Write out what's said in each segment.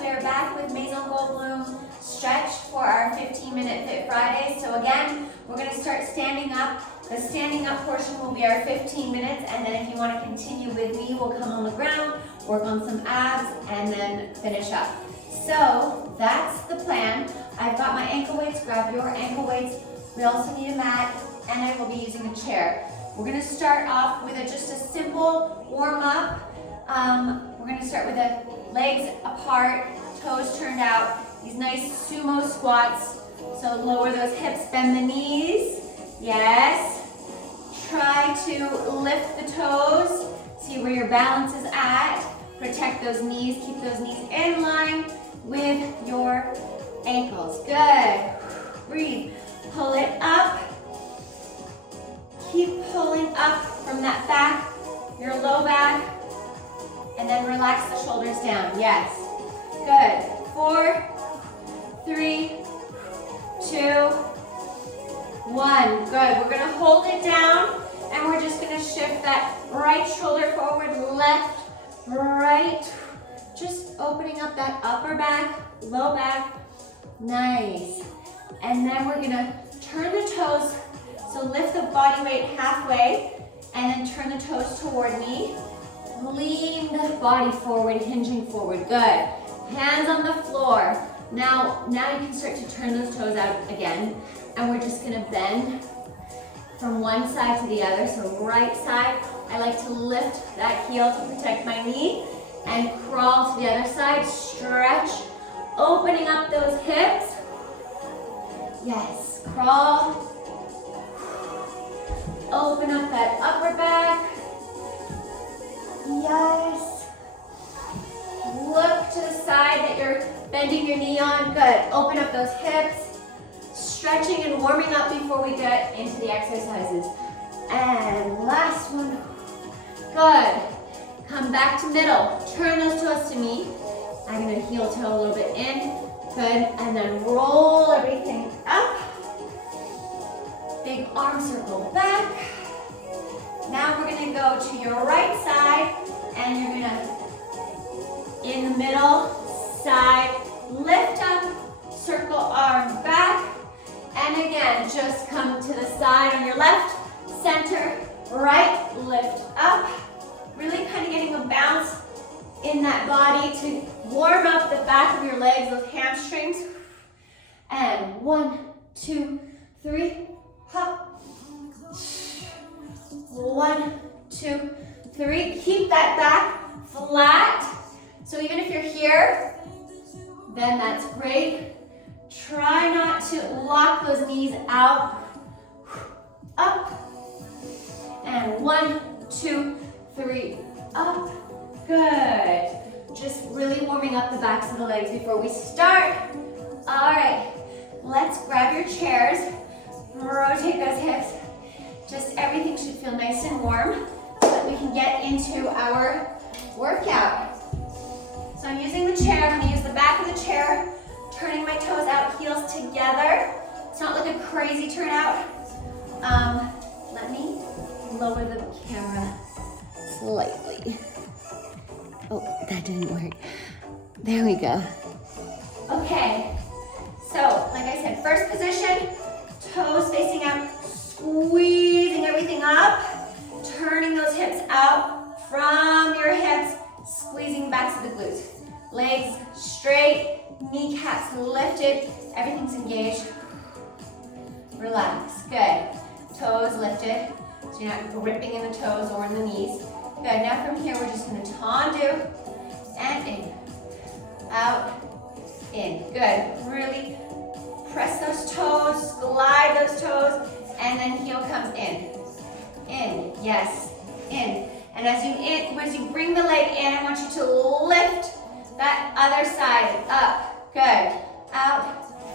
we are back with Maison Goldblum stretch for our 15-minute Fit Friday. So again, we're going to start standing up. The standing up portion will be our 15 minutes, and then if you want to continue with me, we'll come on the ground, work on some abs, and then finish up. So that's the plan. I've got my ankle weights, grab your ankle weights. We also need a mat, and I will be using a chair. We're going to start off with just a simple warm up. We're going to start with the legs apart, toes turned out, these nice sumo squats. So lower those hips, bend the knees. Yes. Try to lift the toes. See where your balance is at. Protect those knees. Keep those knees in line with your ankles. Good. Breathe. Pull it up. Keep pulling up from that back, your low back. And then relax the shoulders down. Yes. Good. 4, 3, 2, 1. Good. We're going to hold it down, and we're just going to shift that right shoulder forward, left, right. Just opening up that upper back, low back. Nice. And then we're going to turn the toes. So lift the body weight halfway, and then turn the toes toward me. Lean the body forward, hinging forward. Good. Hands on the floor. Now you can start to turn those toes out again. And we're just gonna bend from one side to the other. So right side, I like to lift that heel to protect my knee and crawl to the other side. Stretch, opening up those hips. Yes, crawl. Open up that upper back. Yes. Look to the side that you're bending your knee on. Good. Open up those hips. Stretching and warming up before we get into the exercises. And last one. Good. Come back to middle. Turn those toes to me. I'm going to heel toe a little bit in. Good. And then roll everything up. Big arm circle back. Now we're going to go to your right side, and you're going to, in the middle, side, lift up, circle arm back, and again, just come to the side on your left, center, right, lift up. Really kind of getting a bounce in that body to warm up the back of your legs, those hamstrings. And 1, 2, 3, hop. 1, 2, 3. Keep that back flat. So even if you're here, then that's great. Try not to lock those knees out. Up. And 1, 2, 3. Up. Good. Just really warming up the backs of the legs before we start. All right. Let's grab your chairs. Rotate those hips. Just everything should feel nice and warm so that we can get into our workout. So I'm using the chair. I'm going to use the back of the chair, turning my toes out, heels together. It's not like a crazy turnout. Let me lower the camera slightly. Oh, that didn't work. There we go. Okay, so like I said, first position, toes facing out, squeezing everything up, turning those hips out from your hips, squeezing back to the glutes. Legs straight, kneecaps lifted, everything's engaged. Relax, good. Toes lifted, so you're not gripping in the toes or in the knees. Good, now from here we're just gonna tendu and in, out, in. Good, really press those toes, glide those toes, and then heel comes in. In, yes, in. And as you bring the leg in, I want you to lift that other side up. Good. Out,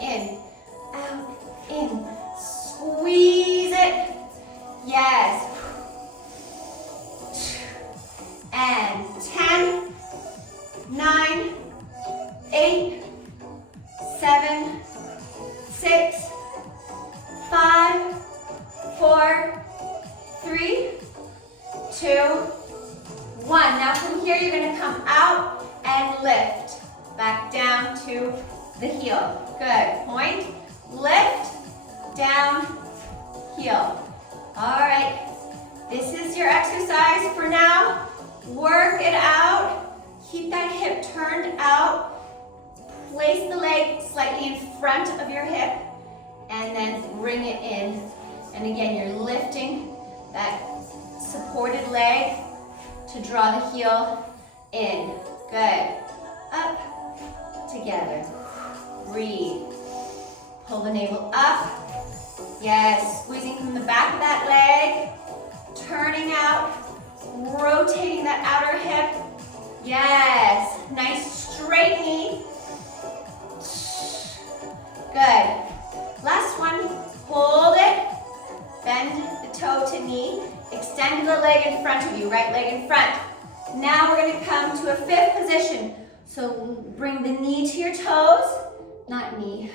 in, squeeze it. Yes. And 10, 9, 8, 7, 6, 5, 4, 3, 2, 1. Now from here, you're going to come out and lift. back down to the heel. Good. Point, lift, down, heel. All right. This is your exercise for now. Work it out. Keep that hip turned out. Place the leg slightly in front of your hip and then bring it in. And again, you're lifting that supported leg to draw the heel in. Good. Up, together. Breathe. Pull the navel up. Yes, squeezing from the back of that leg. Turning out. Rotating that outer hip. Yes. Nice straight knee. Good. Last one. Hold it. Bend the toe to knee. Extend the leg in front of you. Right leg in front. Now we're going to come to a fifth position. So bring the knee to your toes. Not knee.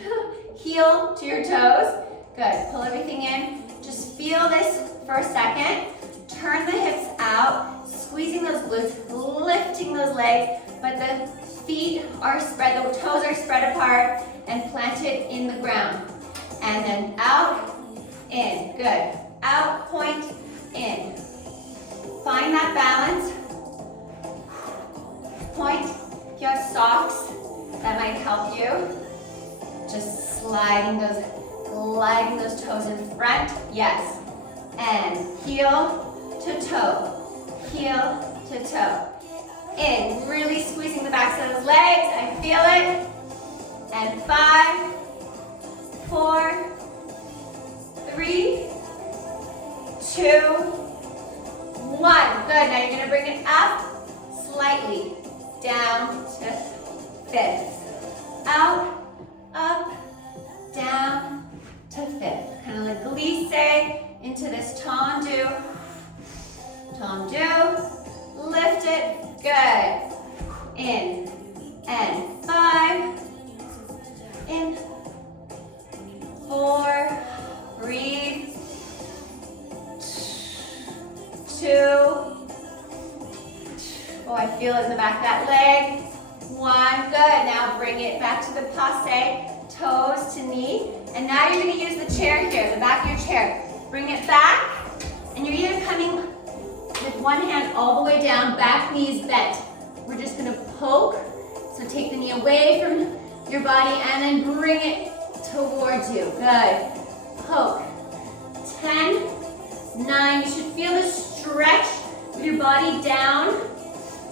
Heel to your toes. Good. Pull everything in. Just feel this for a second. Turn the hips out. Squeezing those glutes. Lifting those legs. But the feet are spread. The toes are spread apart and planted in the ground. And then out, in. Good. Out, point, in. Find that balance. Point. If you have socks, that might help you. Just sliding those toes in front. Yes. And heel to toe. Heel to toe. In. Really squeezing the backs of those legs. I feel it. And 5, 4, 3, 2, 1. Good. Now you're going to bring it up slightly. Down to fifth. Out, up, down to fifth. Kind of like glisse into this tendu. Tendu. Lift it. Good. In. And 5. In. 4. Breathe. 2. Oh, I feel it in the back of that leg. 1, good. Now bring it back to the passe, toes to knee. And now you're gonna use the chair here, the back of your chair. Bring it back, and you're either coming with one hand all the way down, back knees bent. We're just gonna poke, so take the knee away from your body and then bring it towards you. Good. Poke. 10, 9, you should feel the stretch with your body down,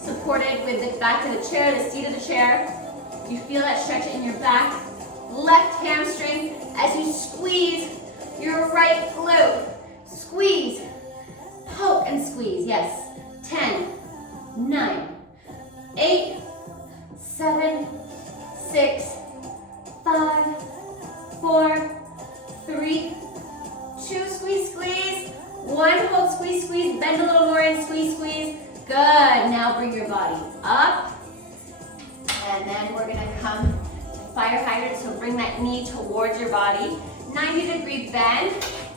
supported with the back of the chair, the seat of the chair. You feel that stretch in your back. Left hamstring as you squeeze your right glute. Squeeze, poke and squeeze, yes. 10, 9, 8, 7, 6, 5, 4, 3, 2, squeeze, squeeze. 1, hold, squeeze, squeeze. Bend a little more and squeeze, squeeze. Good. Now bring your body up. And then we're gonna come to fire hydrant. So bring that knee towards your body. 90-degree bend.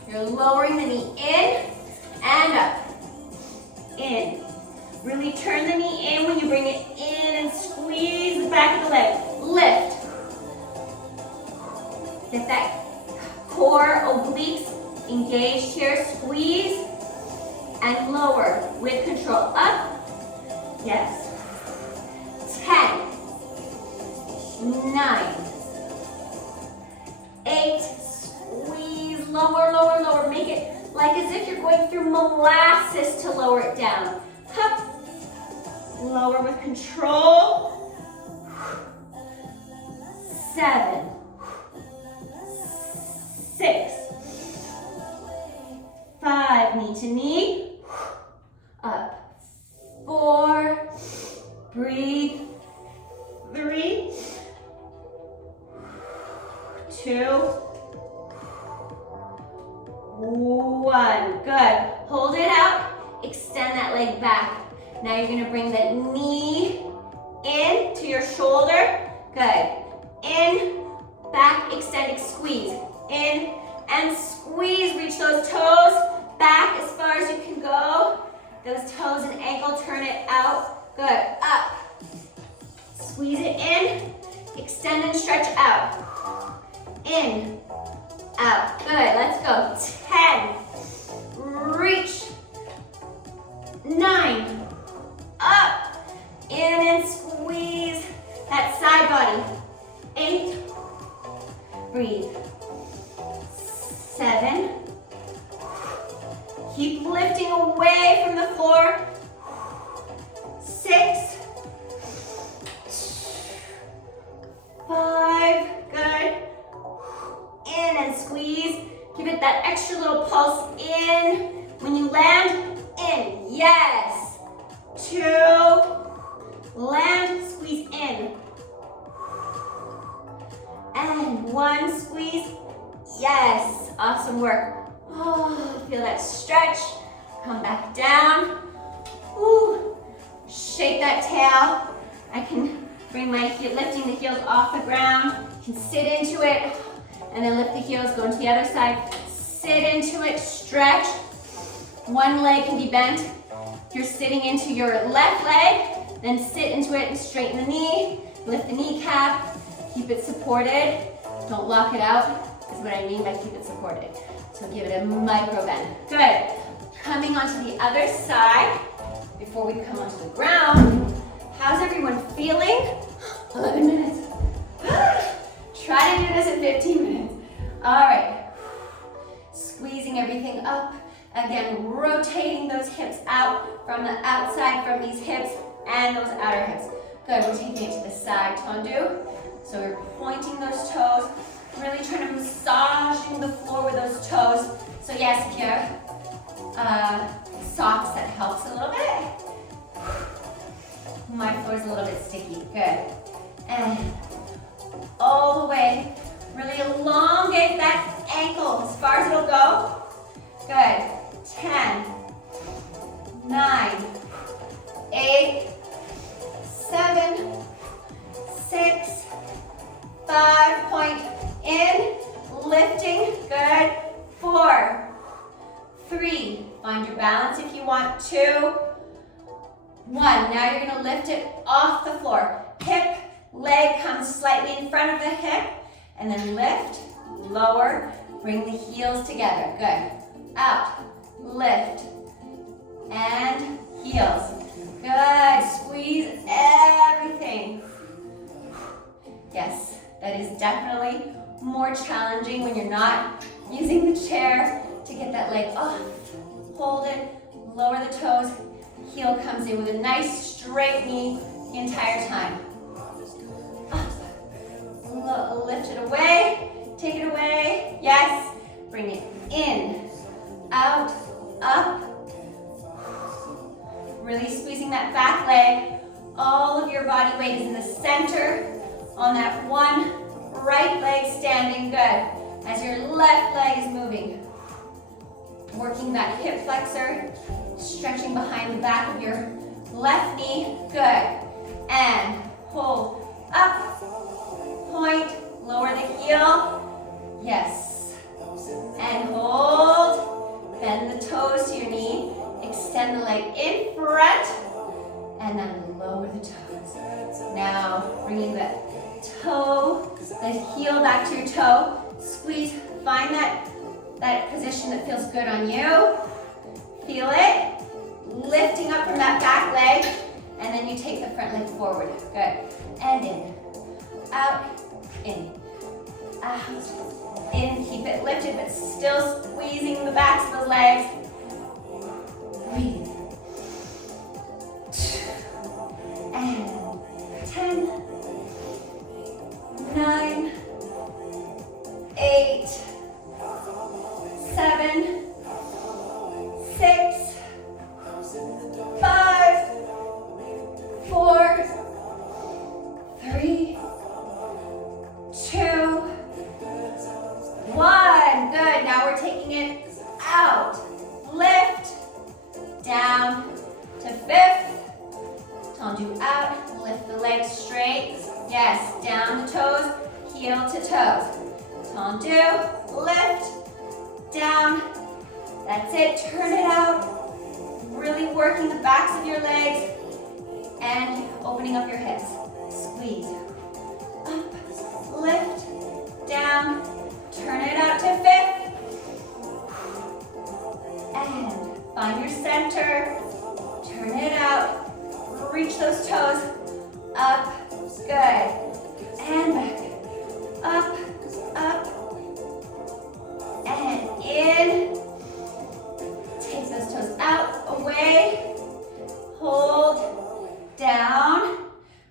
You're lowering the knee in and up. In. Really turn the knee in when you bring it in and squeeze the back of the leg. Lift. Get that core obliques engaged here. Squeeze and lower with control. Up. Yes. 10, 9, 8, squeeze, lower, lower, lower. Make it like as if you're going through molasses to lower it down. Up. Lower with control. 7, 6, 5, knee to knee. Up. 4, breathe. 3, 2, 1. Good. Hold it out. Extend that leg back. Now you're going to bring the knee in to your shoulder. Good. In, back, extend, squeeze. In and squeeze. Reach those toes back as far as you can go. Those toes and ankle, turn it out. Good. Up. Squeeze it in Extend and stretch out. In, out. Good, let's go. 10. Reach. 9. Up. In and squeeze that side body. 8. Breathe. 7. Keep lifting away from the floor. 6. 5. Good. In and squeeze. Give it that extra little pulse in. When you land, in. Yes. 2. Land, squeeze in. And 1, squeeze. Yes. Awesome work. Oh, feel that stretch. Come back down. Ooh. Shake that tail. I can bring my heel, lifting the heels off the ground. You can sit into it and then lift the heels, go into the other side. Sit into it, stretch. One leg can be bent. If you're sitting into your left leg, then sit into it and straighten the knee. Lift the kneecap. Keep it supported. Don't lock it out, is what I mean by keep it supported. So give it a micro bend. Good. Coming onto the other side before we come onto the ground. How's everyone feeling? 11 minutes. Try to do this in 15 minutes. All right. Squeezing everything up. Again, rotating those hips out from the outside from these hips and those outer hips. Good, we're taking it to the side tendu. So we're pointing those toes, really trying to massaging the floor with those toes. So yes, if you have socks, that helps a little bit. My floor is a little bit sticky. Good. And all the way. Really elongate that ankle as far as it'll go. Good. 10, 9, 8, 7, 6, 5, point in, lifting. Good. 4, 3, find your balance if you want. 2, 1. Now you're going to lift it off the floor. Hip, leg comes slightly in front of the hip, and then lift, lower, bring the heels together. Good. Out, lift, and heels. Good. Squeeze everything. Yes, that is definitely more challenging when you're not using the chair to get that leg off. Hold it, lower the toes. Heel comes in with a nice straight knee the entire time. Up. Lift it away, take it away. Yes, bring it in, out, up. Really squeezing that back leg. All of your body weight is in the center on that one right leg standing. Good. As your left leg is moving. Working that hip flexor, stretching behind the back of your left knee. Good. And hold up, point, lower the heel. Yes. And hold. Bend the toes to your knee. Extend the leg in front. And then lower the toes. Now bringing the toe, the heel back to your toe. Squeeze. Find that position that feels good on you. Feel it. Lifting up from that back leg. And then you take the front leg forward. Good. And in. Out. In. Out. In. Keep it lifted, but still squeezing the backs of the legs. Breathe. And 10, 9, 8, 7, 6, 5, 4, 3, 2, 1. Good. Now we're taking it out. Lift. Down to fifth. Tendu out. Lift the legs straight. Yes. Down to toes. Heel to toes. Tendu. Lift. Down. That's it. Turn it out. Really working the backs of your legs and opening up your hips. Squeeze. Up. lift, down, turn it out to fifth, and find your center, turn it out, reach those toes, up, good, and back, up, up, and in, take those toes out, away, hold, down,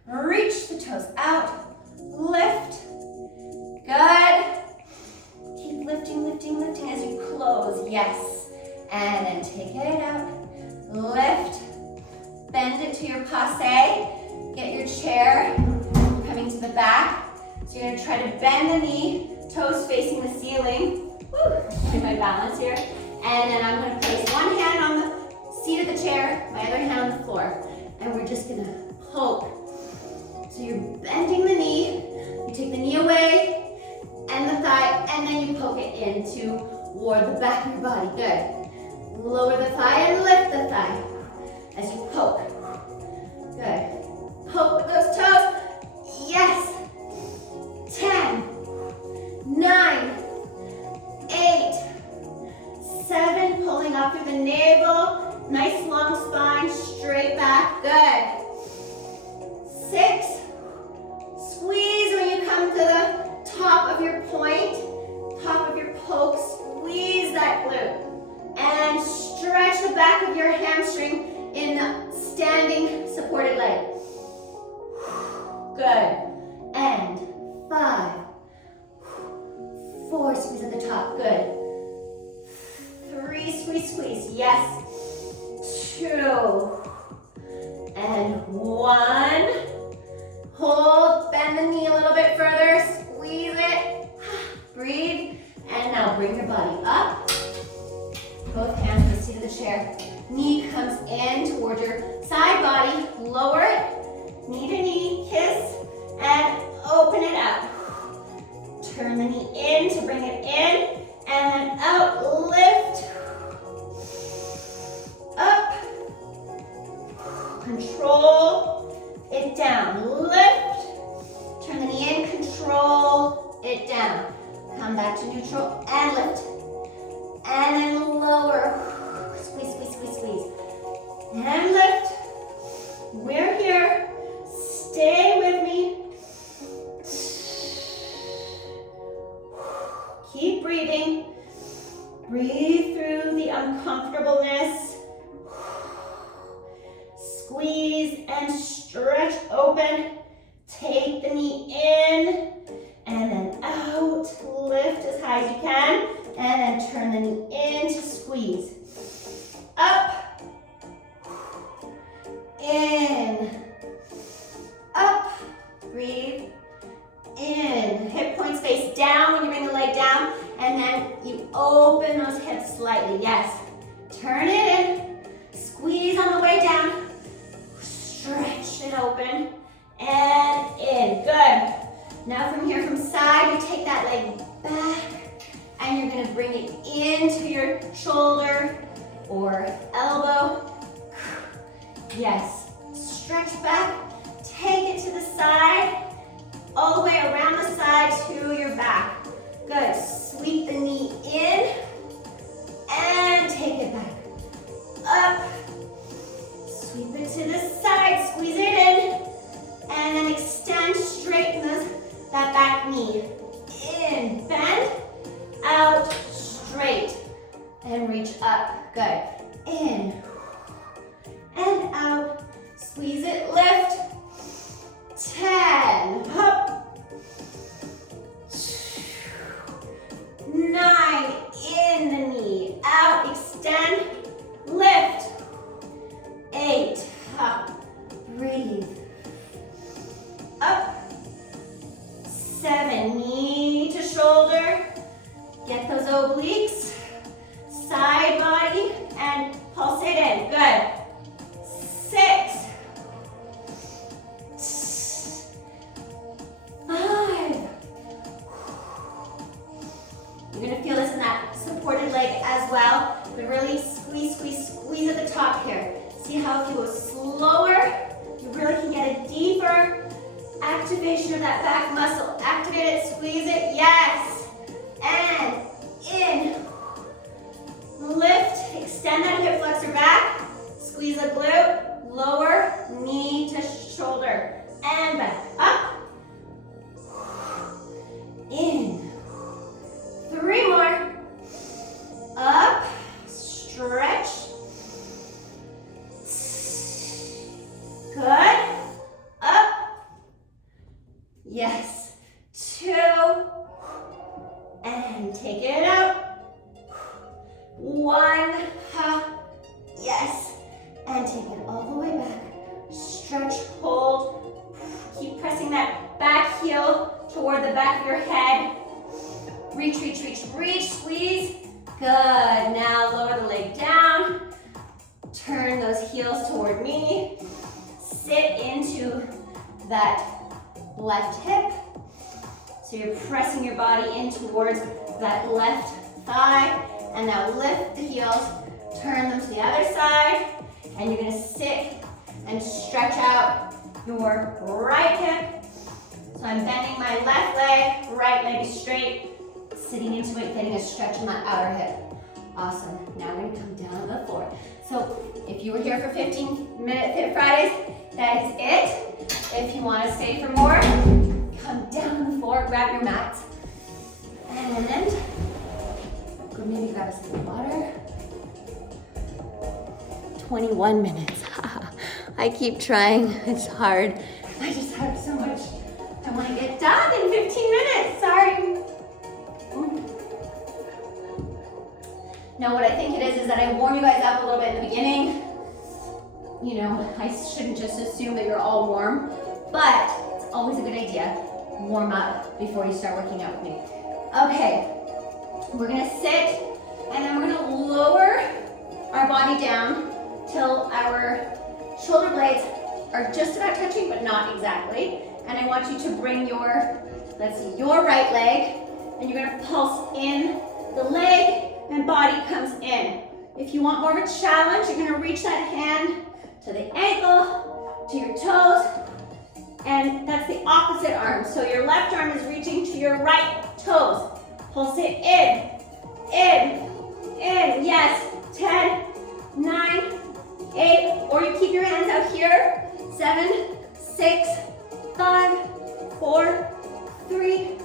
reach the toes out, lift, good, keep lifting, lifting, lifting as you close, yes, and then take it out, lift, bend it to your passe, get your chair coming to the back, so you're gonna try to bend the knee, toes facing the ceiling, get my balance here, and then I'm gonna place one hand on the seat of the chair, my other hand on the floor, and we're just gonna poke. So you're bending the knee, you take the knee away, and the thigh, and then you poke it in toward the back of your body, good. Lower the thigh and lift the thigh as you poke, good. Poke with those toes, yes. 10, 9, 8, 7, pulling up through the navel, nice long spine, straight back, good. 6, squeeze when you come to the top of your point, top of your poke, squeeze that glute, and stretch the back of your hamstring in the standing supported leg. Good, and 5, 4, squeeze at the top, good. 3, squeeze, squeeze, yes. 2, and 1. Hold, bend the knee a little bit further, squeeze it, breathe, and now bring your body up. Both hands to the seat of the chair. Knee comes in toward your side body, lower it, knee to knee, kiss, and open it up. Turn the knee in to bring it in, and then out, lift, up, control it down, lift, turn the knee in, control it down, come back to neutral, and lift, and then lower, squeeze, squeeze, squeeze, squeeze, and lift, we're here, stay with me, keep breathing, breathe through the uncomfortableness, squeeze and stretch open, take the knee in, and then out, lift as high as you can, and then turn the knee in to squeeze, up, in, up, breathe, in, hip points face down when you bring the leg down, and then you open those hips slightly, yes, turn it in, squeeze on the way down, stretch it open, and in, good. Now from here, from side, you take that leg back, and you're gonna bring it into your shoulder or elbow, yes, stretch back, take it to the side, all the way around the side to your back, good, sweep the knee in, and take it back, up, sweep it to the side, squeeze it in, and then extend, straighten that back knee. In, bend, out, straight, and reach up. Good. In, and out, squeeze it, lift. 10, up. 9, in the knee, out, extend, lift. 8, up, breathe. Up, 7, knee activation of that back muscle. Activate it, squeeze it, yes. And in. Lift, extend that hip flexor back. Squeeze the glute, lower knee to shoulder. And back, up. In. 3 more. Up, stretch. Good. Up. Yes. 2. And take it out. 1. Yes. And take it all the way back. Stretch, hold. Keep pressing that back heel toward the back of your head. Reach, reach, reach, reach, squeeze. Good. Now lower the leg down. Turn those heels toward me. Sit into that left hip. So you're pressing your body in towards that left thigh. And now lift the heels, turn them to the other side. And you're gonna sit and stretch out your right hip. So I'm bending my left leg, right leg is straight. Sitting into it, getting a stretch in that outer hip. Awesome. Now we're gonna come down on the floor. So if you were here for 15-minute Fit Fridays, that is it. If you wanna stay for more, come down on the floor, grab your mat. And go maybe grab a sip of water. 21 minutes. I keep trying, it's hard. I just have so much I wanna get done in 15 minutes, sorry. Now what I think it is that I warm you guys up a little bit in the beginning. You know, I shouldn't just assume that you're all warm, but it's always a good idea. Warm up before you start working out with me. Okay, we're gonna sit and then we're gonna lower our body down till our shoulder blades are just about touching, but not exactly. And I want you to bring your, let's see, your right leg, and you're gonna pulse in the leg, and body comes in. If you want more of a challenge, you're gonna reach that hand to the ankle, to your toes, and that's the opposite arm. So your left arm is reaching to your right toes. Pulse it in, yes. 10, 9, 8, or you keep your hands out here. 7, 6, 5, 4, 3,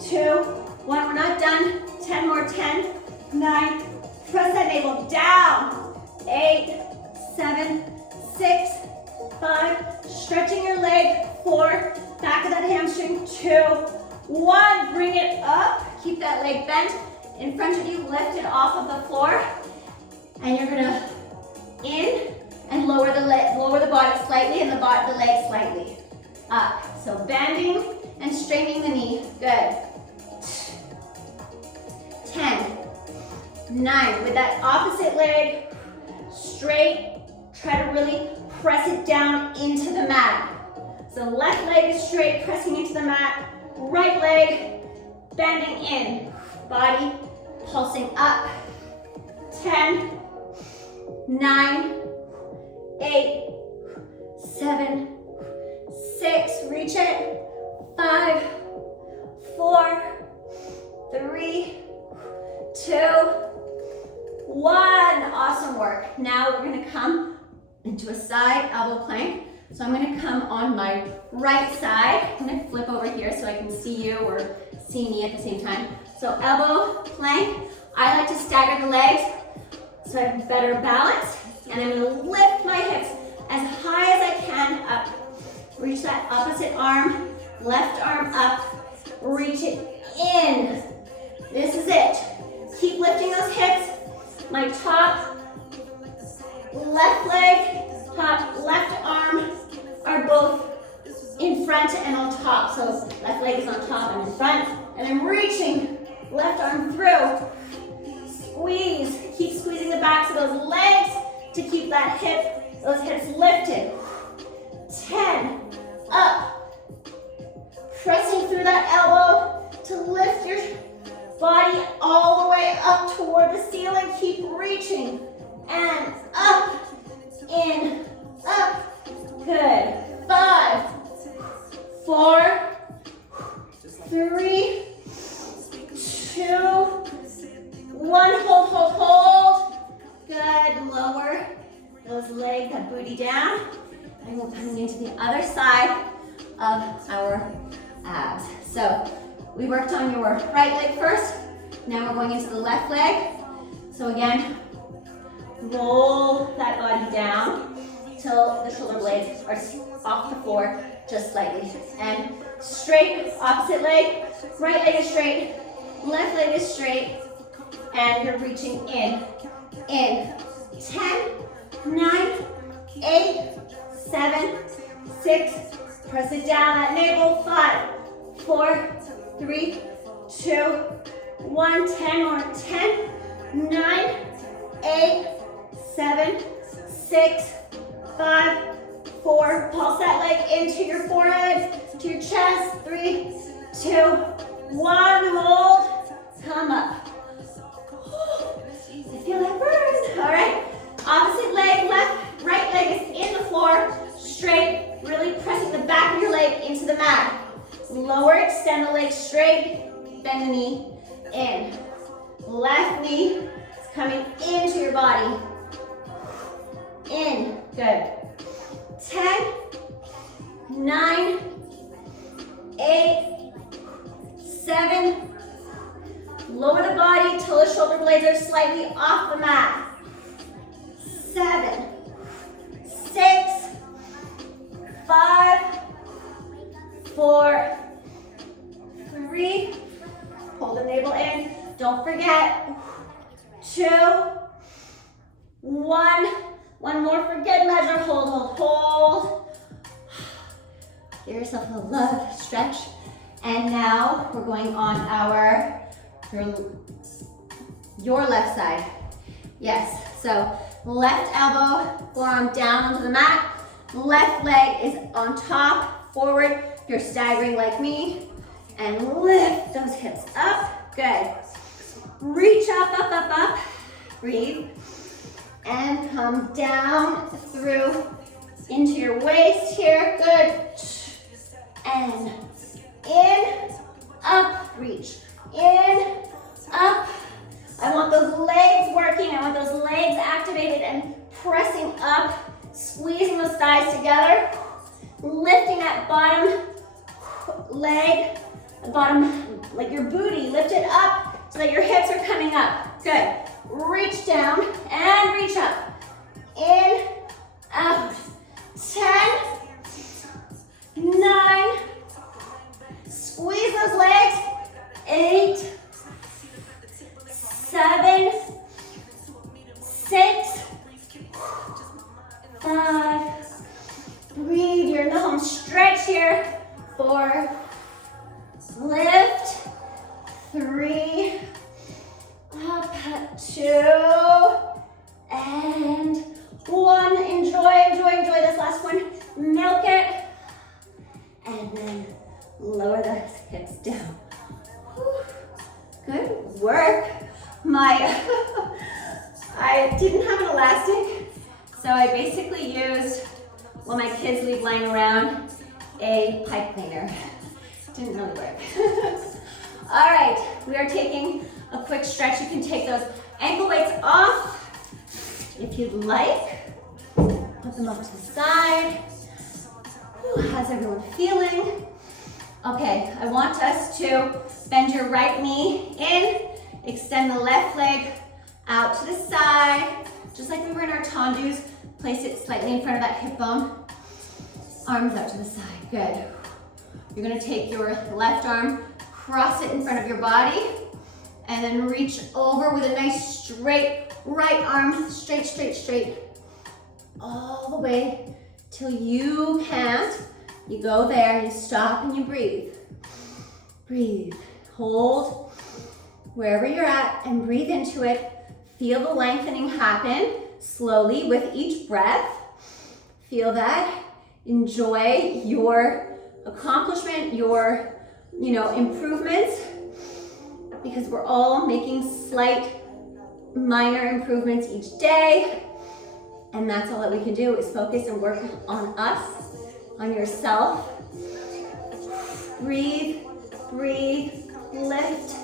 2, 1. We're not done. 10 more. 10, 9. Press that navel down. 8, 7, 6, 5. Stretching your leg. 4. Back of that hamstring. 2, 1. Bring it up. Keep that leg bent in front of you. Lift it off of the floor. And you're gonna in and lower the body slightly and the leg slightly up. So bending and straightening the knee. Good. 10, 9. With that opposite leg straight, try to really press it down into the mat. So left leg is straight, pressing into the mat. Right leg bending in. Body pulsing up. 10, 9, 8, 7, 6, reach it. 5, 4, 3, 2, 1. Awesome work. Now we're gonna come into a side elbow plank. So I'm gonna come on my right side. I'm gonna flip over here so I can see you or see me at the same time. So elbow plank. I like to stagger the legs so I have better balance. And I'm gonna lift my hips as high as I can up. Reach that opposite arm, left arm up, reach it in. This is it. Keep lifting those hips. My top left leg, top left arm are both in front and on top. So left leg is on top and in front. And I'm reaching left arm through. Squeeze. Keep squeezing the backs of those legs to keep that those hips lifted. 10, up. Pressing through that elbow to lift your body all the way up toward the ceiling. Keep reaching. And up, in, up. Good. 5, 4, 4, 3, 2, 1. Hold, hold, hold. Good. Lower those legs, that booty down. And we're coming into the other side of our abs. So we worked on your right leg first. Now we're going into the left leg. So again, roll that body down till the shoulder blades are off the floor just slightly. And straight, opposite leg. Right leg is straight, left leg is straight. And you're reaching in. 10, 9, 8, 7, 6. Press it down, that navel. 5, 4, 3, 2, 1. 10 more. 10, 9, 8, 7, 6, 5, 4. Pulse that leg into your forehead, to your chest. 3, 2, 1. Hold. Come up. I feel that burn. All right. Opposite leg, right leg is in the floor, straight, really pressing the back of your leg into the mat. Lower, extend the leg straight, bend the knee in. Left knee is coming into your body. In, good. 10, 9, 8, 7. Lower the body till the shoulder blades are slightly off the mat. 7, 6, 5, 4, 3. Pull the navel in. Don't forget. 2, 1. One more for good measure. Hold, hold, hold. Give yourself a love stretch. And now we're going on your left side. Yes, so left elbow, forearm down onto the mat. Left leg is on top, forward. If you're staggering like me, and lift those hips up. Good. Reach up, up, up, up. Breathe. And come down through into your waist here. Good. And in, up, reach. In, up. I want those legs working. I want those legs activated and pressing up, squeezing those thighs together, lifting that bottom leg, the bottom, like your booty, lift it up so that your hips are coming up. Good. Reach down and reach up. In, out. 10, 9, squeeze those legs. 8, 7, 6, 5, breathe, you're in the home stretch here. 4, lift, 3, up, 2, and 1. Enjoy this last one. Milk it, and then lower the hips down. Good work. I didn't have an elastic, so I basically used, when my kids leave lying around, a pipe cleaner. Didn't really work. All right, we are taking a quick stretch. You can take those ankle weights off if you'd like. Put them up to the side. How's everyone feeling? Okay, I want us to bend your right knee in, extend the left leg out to the side, just like we were in our tendus. Place it slightly in front of that hip bone. Arms out to the side, good. You're gonna take your left arm, cross it in front of your body, and then reach over with a nice straight right arm, straight, straight, straight, all the way till you can't. You go there, you stop, and you breathe. Breathe, hold wherever you're at, and breathe into it. Feel the lengthening happen slowly with each breath. Feel that. Enjoy your accomplishment, your, improvements, because we're all making slight, minor improvements each day, and that's all that we can do is focus and work on us, on yourself. Breathe, breathe, lift.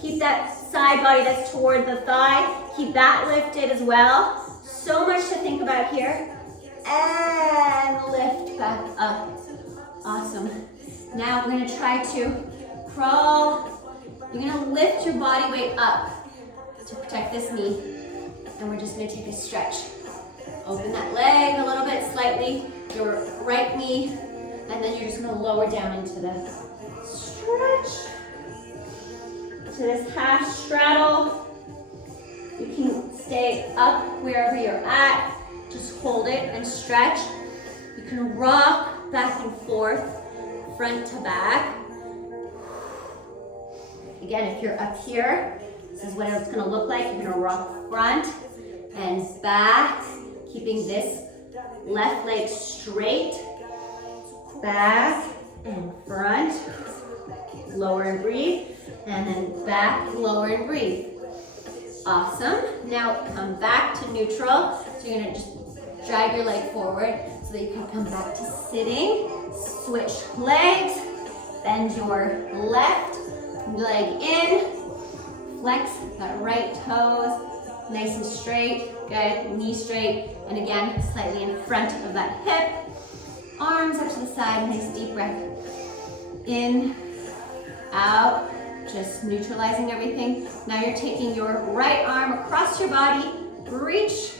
Keep that side body that's toward the thigh. Keep that lifted as well. So much to think about here. And lift back up. Awesome. Now we're gonna try to crawl. You're gonna lift your body weight up to protect this knee. And we're just gonna take a stretch. Open that leg a little bit slightly, your right knee, and then you're just gonna lower down into the stretch. To this half straddle. You can stay up wherever you're at. Just hold it and stretch. You can rock back and forth, front to back. Again, if you're up here, this is what it's gonna look like. You're gonna rock front and back, keeping this left leg straight, back and front. Lower and breathe, and then back, lower and breathe. Awesome. Now come back to neutral. So you're gonna just drag your leg forward so that you can come back to sitting. Switch legs, bend your left leg in, flex that right toes, nice and straight, good, knee straight, and again, slightly in front of that hip. Arms up to the side, nice deep breath. In, out, just neutralizing everything. Now you're taking your right arm across your body, reach,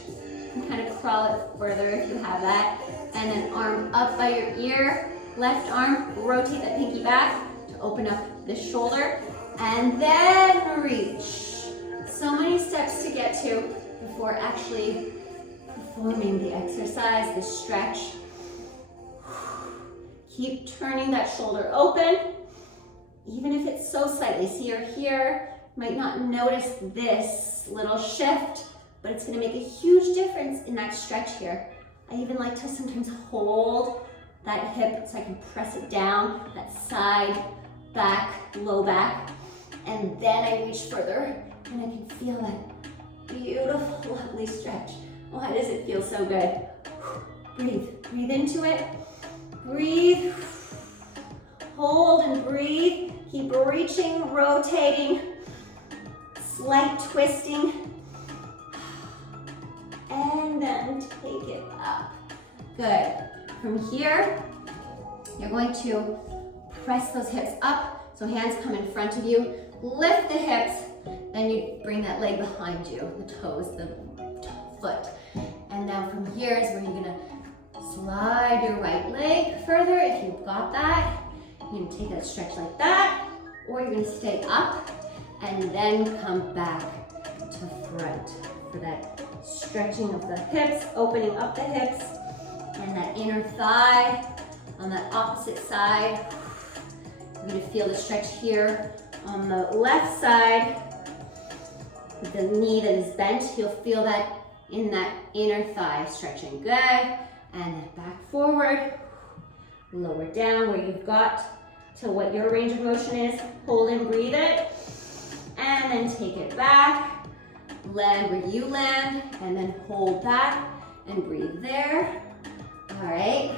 and kind of crawl it further if you have that. And then arm up by your ear, left arm, rotate that pinky back to open up the shoulder, and then reach. So many steps to get to before actually performing the exercise, the stretch. Keep turning that shoulder open, even if it's so slightly. See, you're here, might not notice this little shift, but it's gonna make a huge difference in that stretch here. I even like to sometimes hold that hip so I can press it down, that side, back, low back, and then I reach further and I can feel that beautiful, lovely stretch. Why does it feel so good? Breathe, breathe into it. Breathe, hold and breathe. Keep reaching, rotating, slight twisting, and then take it up. Good. From here, you're going to press those hips up, so hands come in front of you. Lift the hips, then you bring that leg behind you, the toes, the foot. And now from here is where you're gonna slide your right leg further if you've got that. You're gonna take that stretch like that, or you're gonna stay up and then come back to front for that stretching of the hips, opening up the hips, and that inner thigh on that opposite side. You're gonna feel the stretch here on the left side with the knee that is bent. You'll feel that in that inner thigh stretching. Good. And then back forward, lower down where you've got to what your range of motion is. Hold and breathe it. And then take it back. Land where you land, and then hold that and breathe there. All right.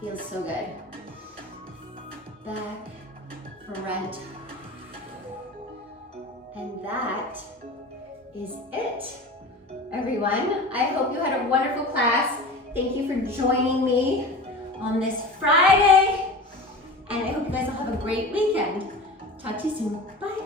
Feels so good. Back, front. And that is it, everyone. I hope you had a wonderful class. Thank you for joining me on this Friday. And I hope you guys will have a great weekend. Talk to you soon. Bye.